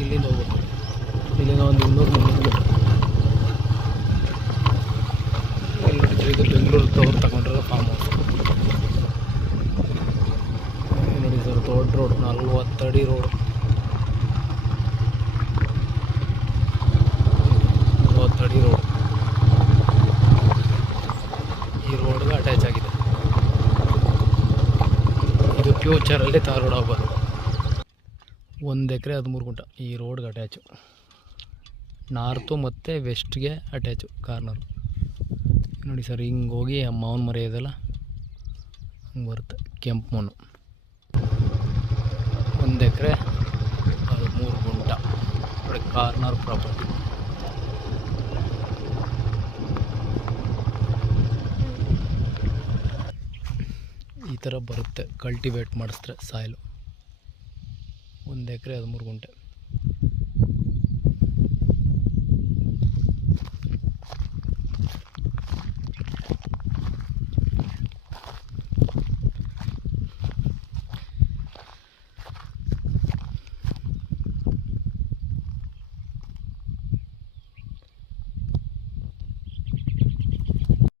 ಇಲ್ಲಿಂದ ಹೋಗ್ಬೇಕು. ಇಲ್ಲಿಂದ ಒಂದು 200-300 ಇದು ಬೆಂಗಳೂರು ತಗೊಂಡು ತಗೊಂಡ್ರೆ ಫಾರ್ಮ್ ಹೌಸ್ ನೋಡಿ ಸರ್. ದೊಡ್ಡ ರೋಡ್, 40 ಅಡಿ ರೋಡ್, 40 ಅಡಿ ರೋಡ್. ಈ ರೋಡ್ಗೆ ಅಟ್ಯಾಚ್ ಆಗಿದೆ. ಇದು ಫ್ಯೂಚರಲ್ಲಿ ಧಾರವಾಡ ಹೋಗೋದು. 1 ಎಕರೆ 13 ಗುಂಟ ಈ ರೋಡ್ಗೆ ಅಟ್ಯಾಚು. ನಾರ್ತು ಮತ್ತು ವೆಸ್ಟ್ಗೆ ಅಟ್ಯಾಚು ಕಾರ್ನರು ನೋಡಿ ಸರ್. ಹಿಂಗೆ ಹೋಗಿ ಮಾವನ ಮರ ಇದೆಲ್ಲ ಹಂಗೆ ಬರುತ್ತೆ. ಕೆಂಪು ಮಣ್ಣು. 1 ಎಕರೆ 13 ಗುಂಟ ನೋಡಿ, ಕಾರ್ನರ್ ಪ್ರಾಪರ್ಟಿ. ಈ ಥರ ಬರುತ್ತೆ ಕಲ್ಟಿವೇಟ್ ಮಾಡಿಸಿದ್ರೆ ಸಾಯಿಲು. 1 ಎಕರೆ 13 ಗುಂಟೆ.